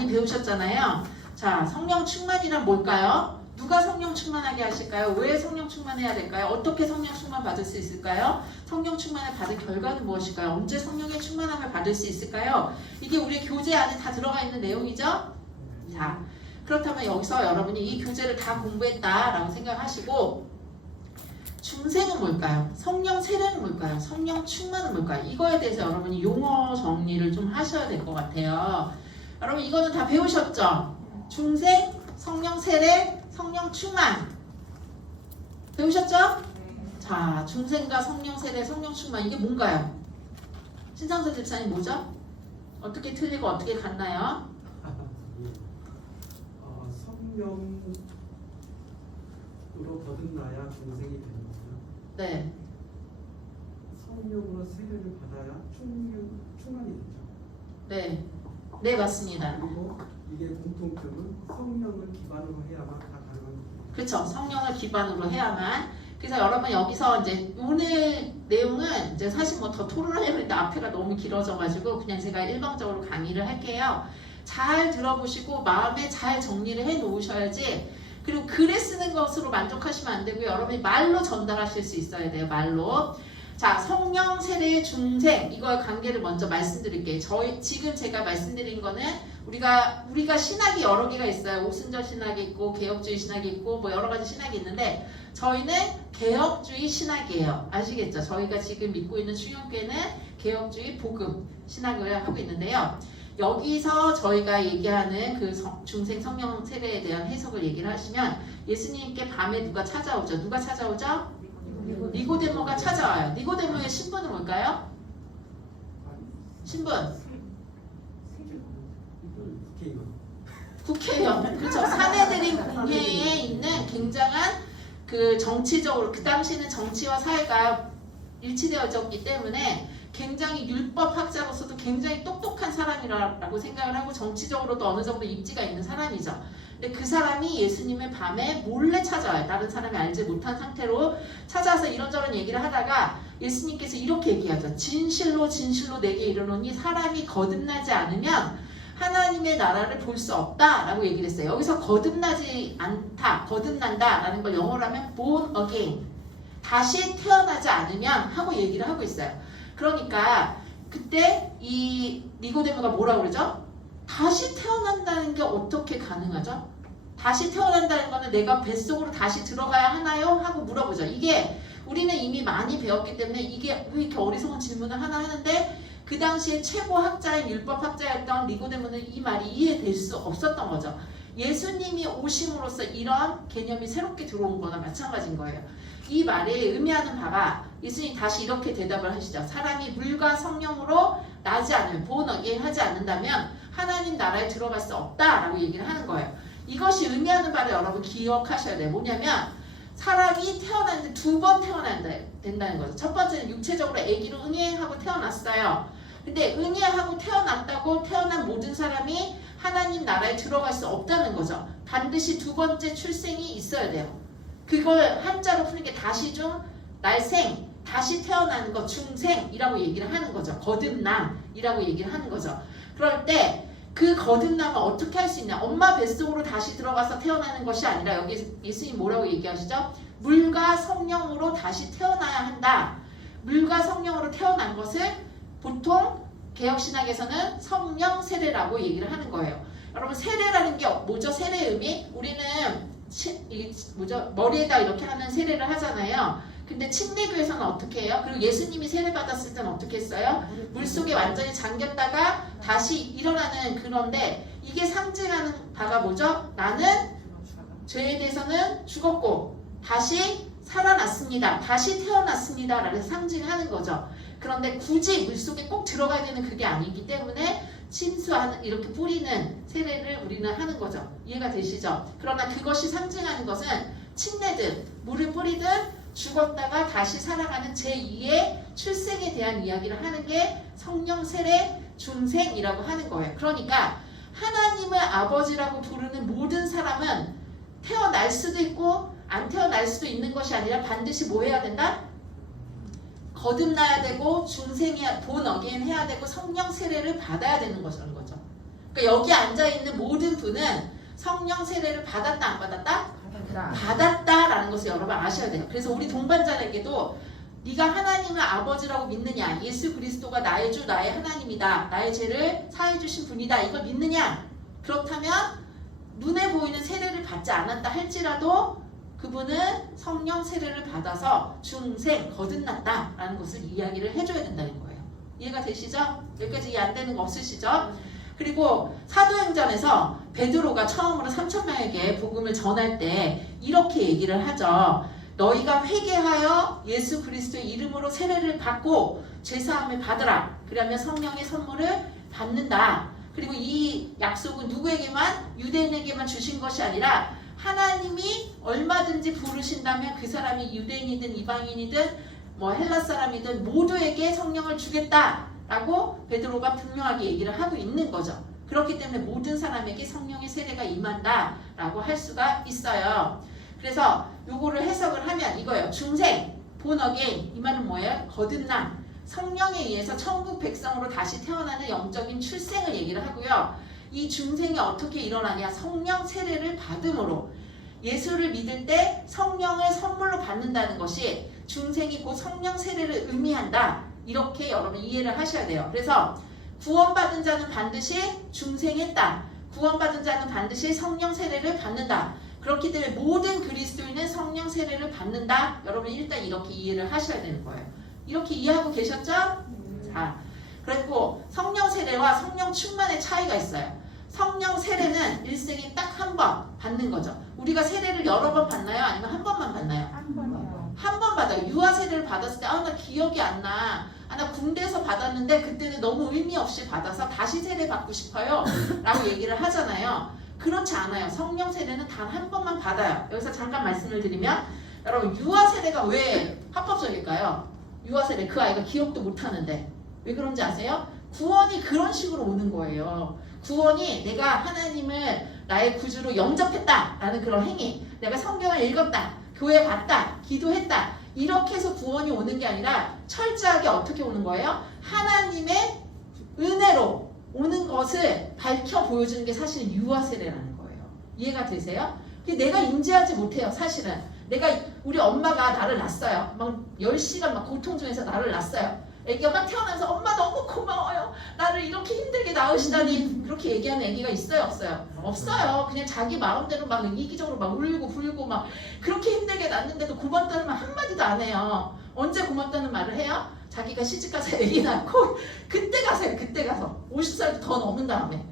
많이 배우셨잖아요. 자, 성령 충만이란 뭘까요? 누가 성령 충만하게 하실까요? 왜 성령 충만해야 될까요? 어떻게 성령 충만 받을 수 있을까요? 성령 충만을 받은 결과는 무엇일까요? 언제 성령의 충만함을 받을 수 있을까요? 이게 우리 교재 안에 다 들어가 있는 내용이죠? 자, 그렇다면 여기서 여러분이 이 교재를 다 공부했다라고 생각하시고 중생은 뭘까요? 성령 세례는 뭘까요? 성령 충만은 뭘까요? 이거에 대해서 여러분이 용어 정리를 좀 하셔야 될 것 같아요. 여러분 이거는 다 배우셨죠? 중생, 성령 세례, 성령 충만 배우셨죠? 자, 중생과 성령 세례, 성령 충만 이게 뭔가요? 신상서 집사님 뭐죠? 어떻게 틀리고 어떻게 같나요? 성령으로 거듭나야 중생이 되는 거고요. 네. 성령으로 세례를 받아야 충만이 되죠. 네. 네, 맞습니다. 그리고 이게 공통점은 성령을 기반으로 해야만 다 가능한 거예요. 그렇죠. 성령을 기반으로 해야만. 그래서 여러분 여기서 이제 오늘 내용은 이제 사실 뭐 더 토론하려는데 앞에가 너무 길어져가지고 그냥 제가 일방적으로 강의를 할게요. 잘 들어보시고 마음에 잘 정리를 해 놓으셔야지. 그리고 글에 쓰는 것으로 만족하시면 안 되고요. 여러분이 말로 전달하실 수 있어야 돼요. 말로. 자, 성령, 세례, 중생 이거의 관계를 먼저 말씀드릴게요. 지금 제가 말씀드린 거는 우리가 신학이 여러 개가 있어요. 오순절 신학이 있고 개혁주의 신학이 있고 뭐 여러 가지 신학이 있는데 저희는 개혁주의 신학이에요. 아시겠죠? 저희가 지금 믿고 있는 충영교회는 개혁주의 복음 신학을 하고 있는데요. 여기서 저희가 얘기하는 그 중생 성령 세례에 대한 해석을 얘기를 하시면 예수님께 밤에 누가 찾아오죠? 누가 찾아오죠? 니고데모가 찾아와요. 니고데모의 신분은 뭘까요? 신분? 국회의원. 그렇죠. 사내들인 공회에 있는 굉장한 그 정치적으로 그 당시에는 정치와 사회가 일치되어졌기 때문에 굉장히 율법학자로서도 굉장히 똑똑한 사람이라고 생각을 하고 정치적으로도 어느 정도 입지가 있는 사람이죠. 근데 그 사람이 예수님을 밤에 몰래 찾아와요. 다른 사람이 알지 못한 상태로 찾아와서 이런저런 얘기를 하다가 예수님께서 이렇게 얘기하죠. 진실로 진실로 내게 이르노니 사람이 거듭나지 않으면 하나님의 나라를 볼 수 없다라고 얘기를 했어요. 여기서 거듭나지 않다, 거듭난다 라는 걸 영어로 하면 born again, 다시 태어나지 않으면 하고 얘기를 하고 있어요. 그러니까 그때 이 니고데모가 뭐라고 그러죠? 다시 태어난다는 게 어떻게 가능하죠? 다시 태어난다는 거는 내가 뱃속으로 다시 들어가야 하나요? 하고 물어보죠. 이게 우리는 이미 많이 배웠기 때문에 이게 왜 이렇게 어리석은 질문을 하나 하는데 그 당시에 최고 학자인 율법학자였던 니고데모는 이 말이 이해될 수 없었던 거죠. 예수님이 오심으로써 이런 개념이 새롭게 들어온 거나 마찬가지인 거예요. 이 말에 의미하는 바가 예수님이 다시 이렇게 대답을 하시죠. 사람이 물과 성령으로 나지 않으면 born again 하지 않는다면 하나님 나라에 들어갈 수 없다라고 얘기를 하는 거예요. 이것이 의미하는 바를 여러분 기억하셔야 돼요. 뭐냐면 사람이 태어났는데 두 번 태어나야 된다는 거죠. 첫 번째는 육체적으로 아기로 응애하고 태어났어요. 근데 응애하고 태어났다고 태어난 모든 사람이 하나님 나라에 들어갈 수 없다는 거죠. 반드시 두 번째 출생이 있어야 돼요. 그걸 한자로 푸는 게 다시 중 날생, 다시 태어나는 것 중생이라고 얘기를 하는 거죠. 거듭남이라고 얘기를 하는 거죠. 그럴 때 그 거듭남을 어떻게 할 수 있냐? 엄마 뱃속으로 다시 들어가서 태어나는 것이 아니라 여기 예수님 뭐라고 얘기하시죠? 물과 성령으로 다시 태어나야 한다. 물과 성령으로 태어난 것을 보통 개혁신학에서는 성령 세례라고 얘기를 하는 거예요. 여러분 세례라는 게 뭐죠? 세례의 의미? 우리는 머리에다 이렇게 하는 세례를 하잖아요. 근데 침례교에서는 어떻게 해요? 그리고 예수님이 세례 받았을 때는 어떻게 했어요? 물속에 완전히 잠겼다가 다시 일어나는 그런데 이게 상징하는 바가 뭐죠? 나는 죄에 대해서는 죽었고 다시 살아났습니다. 다시 태어났습니다. 라는 상징하는 거죠. 그런데 굳이 물속에 꼭 들어가야 되는 그게 아니기 때문에 침수하는 이렇게 뿌리는 세례를 우리는 하는 거죠. 이해가 되시죠? 그러나 그것이 상징하는 것은 침례든 물을 뿌리든 죽었다가 다시 살아가는 제2의 출생에 대한 이야기를 하는 게 성령 세례 중생이라고 하는 거예요. 그러니까 하나님을 아버지라고 부르는 모든 사람은 태어날 수도 있고 안 태어날 수도 있는 것이 아니라 반드시 뭐 해야 된다? 거듭나야 되고 중생이야 born again 해야 되고 성령 세례를 받아야 되는 거죠. 그러니까 여기 앉아있는 모든 분은 성령 세례를 받았다 안 받았다? 받았다라는 것을 여러분 아셔야 돼요. 그래서 우리 동반자에게도 네가 하나님을 아버지라고 믿느냐, 예수 그리스도가 나의 주 나의 하나님이다, 나의 죄를 사해 주신 분이다, 이걸 믿느냐? 그렇다면 눈에 보이는 세례를 받지 않았다 할지라도 그분은 성령 세례를 받아서 중생 거듭났다라는 것을 이야기를 해줘야 된다는 거예요. 이해가 되시죠? 여기까지 이해 안 되는 거 없으시죠? 그리고 사도행전에서 베드로가 처음으로 3,000명에게 복음을 전할 때 이렇게 얘기를 하죠. 너희가 회개하여 예수 그리스도의 이름으로 세례를 받고 죄사함을 받으라. 그러면 성령의 선물을 받는다. 그리고 이 약속은 누구에게만, 유대인에게만 주신 것이 아니라 하나님이 얼마든지 부르신다면 그 사람이 유대인이든 이방인이든 뭐 헬라 사람이든 모두에게 성령을 주겠다라고 베드로가 분명하게 얘기를 하고 있는 거죠. 그렇기 때문에 모든 사람에게 성령의 세례가 임한다라고 할 수가 있어요. 그래서 요거를 해석을 하면 이거예요. 중생, born again, 이 말은 뭐예요? 거듭남, 성령에 의해서 천국 백성으로 다시 태어나는 영적인 출생을 얘기를 하고요. 이 중생이 어떻게 일어나냐? 성령 세례를 받음으로, 예수를 믿을 때 성령을 선물로 받는다는 것이 중생이 곧 성령 세례를 의미한다. 이렇게 여러분 이해를 하셔야 돼요. 그래서 구원받은 자는 반드시 중생했다. 구원받은 자는 반드시 성령 세례를 받는다. 그렇기 때문에 모든 그리스도인은 성령 세례를 받는다. 여러분 일단 이렇게 이해를 하셔야 되는 거예요. 이렇게 이해하고 계셨죠? 자, 그리고 성령 세례와 성령 충만의 차이가 있어요. 성령 세례는 일생에 딱 한 번 받는 거죠. 우리가 세례를 여러 번 받나요? 아니면 한 번만 받나요? 한 번이요. 한 번 받아요. 유아 세례를 받았을 때 나 기억이 안 나. 나 군대에서 받았는데 그때는 너무 의미 없이 받아서 다시 세례 받고 싶어요. 라고 얘기를 하잖아요. 그렇지 않아요. 성령 세례는 단 한 번만 받아요. 여기서 잠깐 말씀을 드리면 여러분 유아 세례가 왜 합법적일까요? 유아 세례 그 아이가 기억도 못 하는데 왜 그런지 아세요? 구원이 그런 식으로 오는 거예요. 구원이 내가 하나님을 나의 구주로 영접했다 라는 그런 행위, 내가 성경을 읽었다, 교회 갔다, 기도했다, 이렇게 해서 구원이 오는 게 아니라 철저하게 어떻게 오는 거예요? 하나님의 은혜로 오는 것을 밝혀 보여주는 게 사실은 유아 세례라는 거예요. 이해가 되세요? 내가 인지하지 못해요. 사실은 우리 엄마가 나를 낳았어요. 막 10시간 막 고통 중에서 나를 낳았어요. 애기가 막 태어나서 엄마 너무 고마워요. 나를 이렇게 힘들게 낳으시다니. 그렇게 얘기하는 애기가 있어요? 없어요? 없어요. 그냥 자기 마음대로 막 이기적으로 막 울고 불고 막 그렇게 힘들게 낳는데도 고맙다는 말 한마디도 안 해요. 언제 고맙다는 말을 해요? 자기가 시집가서 애기 낳고 그때 가서요. 그때 가서 50살도 더 넘은 다음에.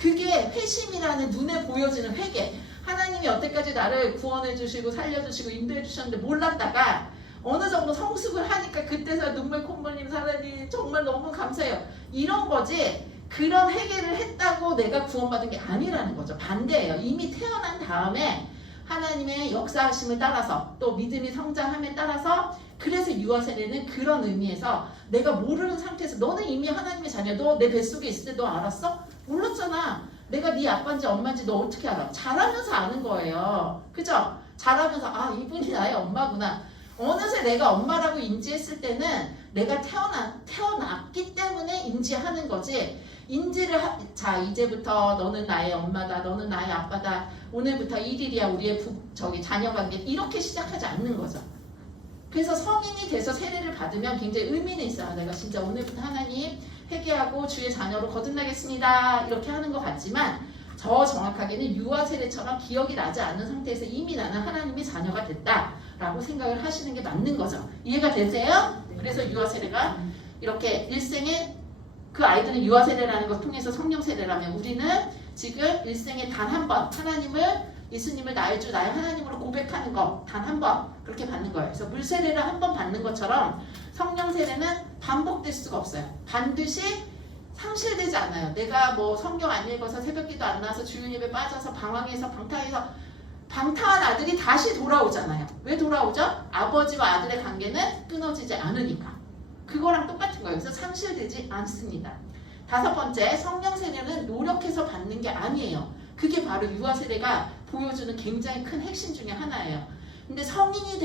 그게 회심이라는 눈에 보여지는 회개. 하나님이 여태까지 나를 구원해 주시고 살려주시고 인도해 주셨는데 몰랐다가 어느 정도 성숙을 하니까 그때서 눈물 콧물님 하나님 정말 너무 감사해요. 이런 거지 그런 회개를 했다고 내가 구원받은 게 아니라는 거죠. 반대예요. 이미 태어난 다음에 하나님의 역사하심을 따라서 또 믿음이 성장함에 따라서 그래서 유아 세례는 그런 의미에서 내가 모르는 상태에서 너는 이미 하나님의 자녀, 너 내 뱃속에 있을 때 너 알았어? 몰랐잖아. 내가 네 아빠인지 엄마인지 너 어떻게 알아? 자라면서 아는 거예요. 그죠? 자라면서 아 이분이 나의 엄마구나. 어느새 내가 엄마라고 인지했을 때는 내가 태어났기 때문에 인지하는 거지. 자 이제부터 너는 나의 엄마다, 너는 나의 아빠다, 오늘부터 1일이야 우리의 자녀관계 이렇게 시작하지 않는 거죠. 그래서 성인이 돼서 세례를 받으면 굉장히 의미는 있어요. 내가 진짜 오늘부터 하나님 회개하고 주의 자녀로 거듭나겠습니다 이렇게 하는 것 같지만 더 정확하게는 유아 세례처럼 기억이 나지 않는 상태에서 이미 나는 하나님의 자녀가 됐다라고 생각을 하시는 게 맞는 거죠. 이해가 되세요? 그래서 유아 세례가 이렇게 일생에 그 아이들은 유아 세례라는 걸 통해서 성령 세례라면 우리는 지금 일생에 단 한 번 예수님을 나의 주 나의 하나님으로 고백하는 거 단 한 번 그렇게 받는 거예요. 그래서 물 세례를 한 번 받는 것처럼 성령 세례는 반복될 수가 없어요. 반드시 상실되지 않아요. 내가 뭐 성경 안 읽어서 새벽기도 안 나와서 주일 예배 빠져서 방황해서 방탕한 아들이 다시 돌아오잖아요. 왜 돌아오죠? 아버지와 아들의 관계는 끊어지지 않으니까. 그거랑 똑같은 거예요. 그래서 상실되지 않습니다. 5번째, 성령 세례는 노력해서 받는 게 아니에요. 그게 바로 유아 세례가 보여주는 굉장히 큰 핵심 중에 하나예요. 근데 성인이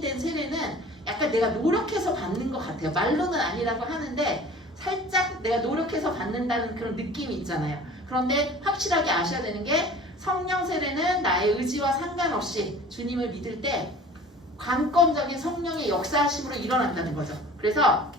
된 세례는 약간 내가 노력해서 받는 것 같아요. 말로는 아니라고 하는데 살짝 내가 노력해서 받는다는 그런 느낌이 있잖아요. 그런데 확실하게 아셔야 되는 게 성령 세례는 나의 의지와 상관없이 주님을 믿을 때 관건적인 성령의 역사하심으로 일어난다는 거죠. 그래서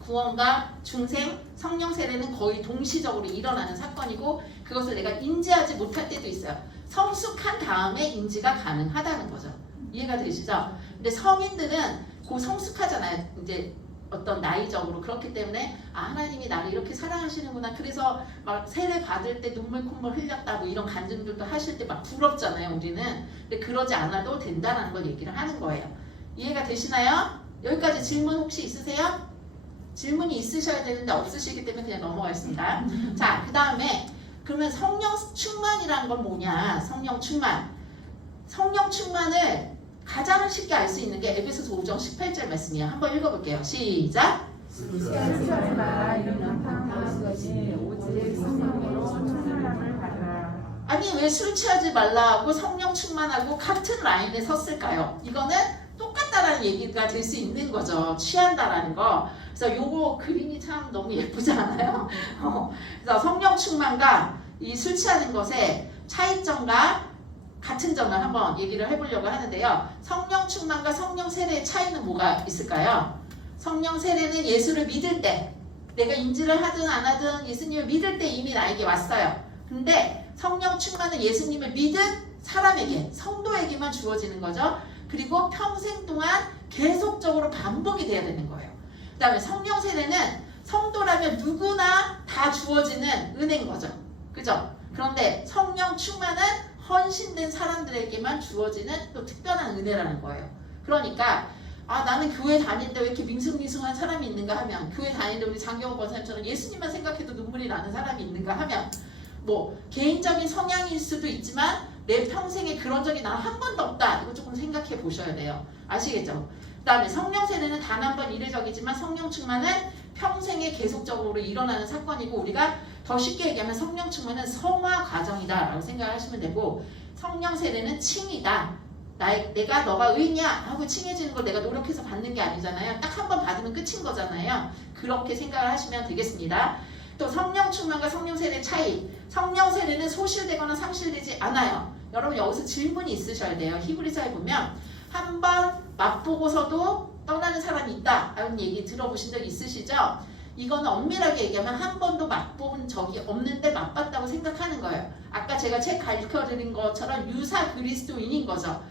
구원과 중생, 성령 세례는 거의 동시적으로 일어나는 사건이고 그것을 내가 인지하지 못할 때도 있어요. 성숙한 다음에 인지가 가능하다는 거죠. 이해가 되시죠? 근데 성인들은 곧 성숙하잖아요. 이제 어떤 나이적으로. 그렇기 때문에 하나님이 나를 이렇게 사랑하시는구나. 그래서 막 세례 받을 때 눈물 콧물 흘렸다 뭐 이런 간증들도 하실 때 막 부럽잖아요, 우리는. 근데 그러지 않아도 된다는 걸 얘기를 하는 거예요. 이해가 되시나요? 여기까지 질문 혹시 있으세요? 질문이 있으셔야 되는데 없으시기 때문에 그냥 넘어가겠습니다. 자, 그 다음에 그러면 성령 충만이라는 건 뭐냐? 성령 충만. 성령 충만을 가장 쉽게 알 수 있는 게 에베소서 5장 18절 말씀이에요. 한번 읽어볼게요. 시작. 아니 왜 술 취하지 말라고 성령 충만하고 같은 라인에 섰을까요? 이거는 똑같다라는 얘기가 될 수 있는 거죠. 취한다라는 거. 그래서 요거 그림이 참 너무 예쁘지 않아요? 그래서 성령 충만과 이 술 취하는 것의 차이점과 같은 점을 한번 얘기를 해보려고 하는데요. 성령 충만과 성령 세례의 차이는 뭐가 있을까요? 성령 세례는 예수를 믿을 때, 내가 인지를 하든 안 하든 예수님을 믿을 때 이미 나에게 왔어요. 근데 성령 충만은 예수님을 믿은 사람에게, 성도에게만 주어지는 거죠. 그리고 평생 동안 계속적으로 반복이 돼야 되는 거예요. 그 다음에 성령 세례는 성도라면 누구나 다 주어지는 은혜인 거죠. 그죠? 그런데 성령 충만은 헌신된 사람들에게만 주어지는 또 특별한 은혜라는 거예요. 그러니까 나는 교회 다니는데 왜 이렇게 밍숭밍숭한 사람이 있는가 하면, 교회 다니는데 우리 장경호 권사님처럼 예수님만 생각해도 눈물이 나는 사람이 있는가 하면, 뭐 개인적인 성향일 수도 있지만 내 평생에 그런 적이 난 한 번도 없다. 이거 조금 생각해 보셔야 돼요. 아시겠죠? 그 다음에 성령 세례는 단 한 번 이례적이지만 성령 충만은 평생에 계속적으로 일어나는 사건이고, 우리가 더 쉽게 얘기하면 성령 충만은 성화 과정이다 라고 생각하시면 되고, 성령 세례는 칭이다. 내가 너가 의냐 하고 칭해지는 걸 내가 노력해서 받는 게 아니잖아요. 딱 한 번 받으면 끝인 거잖아요. 그렇게 생각을 하시면 되겠습니다. 또 성령 충만과 성령 세례의 차이. 성령 세례는 소실되거나 상실되지 않아요. 여러분 여기서 질문이 있으셔야 돼요. 히브리서에 보면 한 번 맛보고서도 떠나는 사람이 있다 라는 얘기 들어보신 적 있으시죠? 이거는 엄밀하게 얘기하면 한 번도 맛본 적이 없는데 맛봤다고 생각하는 거예요. 아까 제가 책 가르쳐드린 것처럼 유사 그리스도인인 거죠.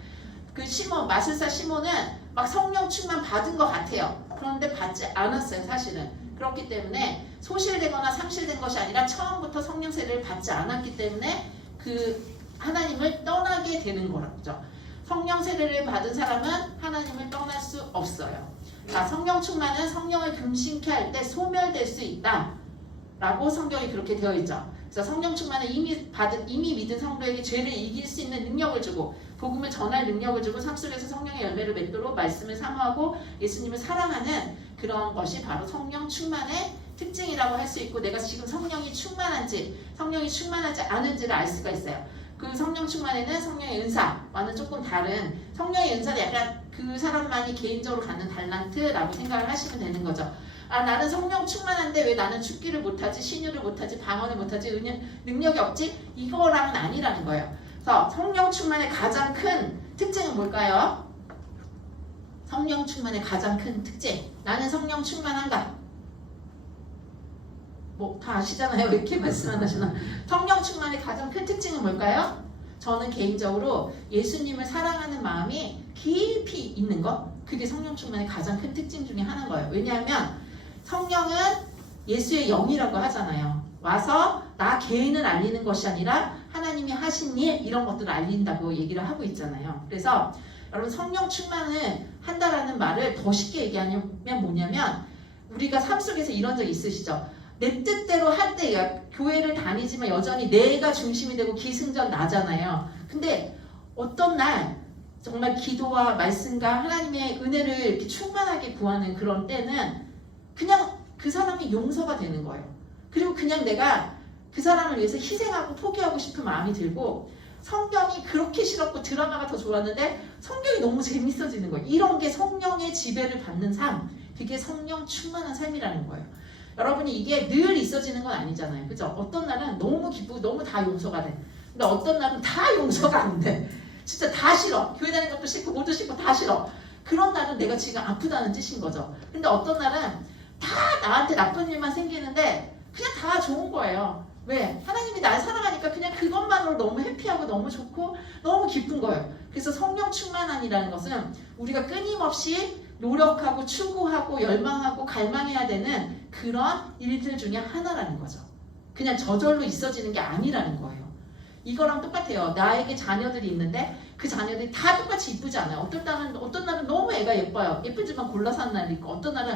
그 시몬, 마술사 시몬은 막 성령 충만 받은 것 같아요. 그런데 받지 않았어요, 사실은. 그렇기 때문에 소실되거나 상실된 것이 아니라 처음부터 성령 세례를 받지 않았기 때문에 그 하나님을 떠나게 되는 거죠. 성령 세례를 받은 사람은 하나님을 떠날 수 없어요. 자, 성령 충만은 성령을 금신케 할 때 소멸될 수 있다 라고 성경이 그렇게 되어 있죠. 그래서 성령 충만은 이미 믿은 성도에게 죄를 이길 수 있는 능력을 주고, 복음을 전할 능력을 주고, 삶 속에서 성령의 열매를 맺도록 말씀을 사모하고 예수님을 사랑하는 그런 것이 바로 성령 충만의 특징이라고 할 수 있고, 내가 지금 성령이 충만한지 성령이 충만하지 않은지를 알 수가 있어요. 그 성령 충만에는 성령의 은사와는 조금 다른, 성령의 은사는 약간 그 사람만이 개인적으로 갖는 달란트라고 생각을 하시면 되는 거죠. 나는 성령 충만한데 왜 나는 죽기를 못하지, 신유를 못하지, 방언을 못하지, 능력이 없지? 이거랑은 아니라는 거예요. 그래서 성령 충만의 가장 큰 특징은 뭘까요? 성령 충만의 가장 큰 특징. 나는 성령 충만한가? 뭐 다 아시잖아요. 왜 이렇게 말씀 안 하시나? 성령 충만의 가장 큰 특징은 뭘까요? 저는 개인적으로 예수님을 사랑하는 마음이 깊이 있는 것, 그게 성령 충만의 가장 큰 특징 중에 하나인 거예요. 왜냐하면 성령은 예수의 영이라고 하잖아요. 와서 나 개인을 알리는 것이 아니라 하나님이 하신 일, 이런 것들을 알린다고 얘기를 하고 있잖아요. 그래서 여러분 성령 충만을 한다라는 말을 더 쉽게 얘기하면 뭐냐면, 우리가 삶 속에서 이런 적 있으시죠? 내 뜻대로 할 때 교회를 다니지만 여전히 내가 중심이 되고 기승전 나잖아요. 근데 어떤 날 정말 기도와 말씀과 하나님의 은혜를 이렇게 충만하게 구하는 그런 때는 그냥 그 사람이 용서가 되는 거예요. 그리고 그냥 내가 그 사람을 위해서 희생하고 포기하고 싶은 마음이 들고, 성경이 그렇게 싫었고 드라마가 더 좋았는데 성경이 너무 재밌어지는 거예요. 이런 게 성령의 지배를 받는 삶, 그게 성령 충만한 삶이라는 거예요. 여러분이 이게 늘 있어지는 건 아니잖아요. 그죠? 어떤 날은 너무 기쁘고 너무 다 용서가 돼. 근데 어떤 날은 다 용서가 안 돼. 진짜 다 싫어. 교회 다니는 것도 싫고 뭐도 싫고 다 싫어. 그런 날은 내가 지금 아프다는 뜻인 거죠. 근데 어떤 날은 다 나한테 나쁜 일만 생기는데 그냥 다 좋은 거예요. 왜? 하나님이 날 사랑하니까 그냥 그것만으로 너무 해피하고 너무 좋고 너무 기쁜 거예요. 그래서 성령 충만함이라는 것은 우리가 끊임없이 노력하고 추구하고 열망하고 갈망해야 되는 그런 일들 중에 하나라는 거죠. 그냥 저절로 있어지는 게 아니라는 거예요. 이거랑 똑같아요. 나에게 자녀들이 있는데 그 자녀들이 다 똑같이 이쁘지 않아요. 어떤 날은 너무 애가 예뻐요. 예쁘지만 골라서 하는 날이 있고 어떤 날은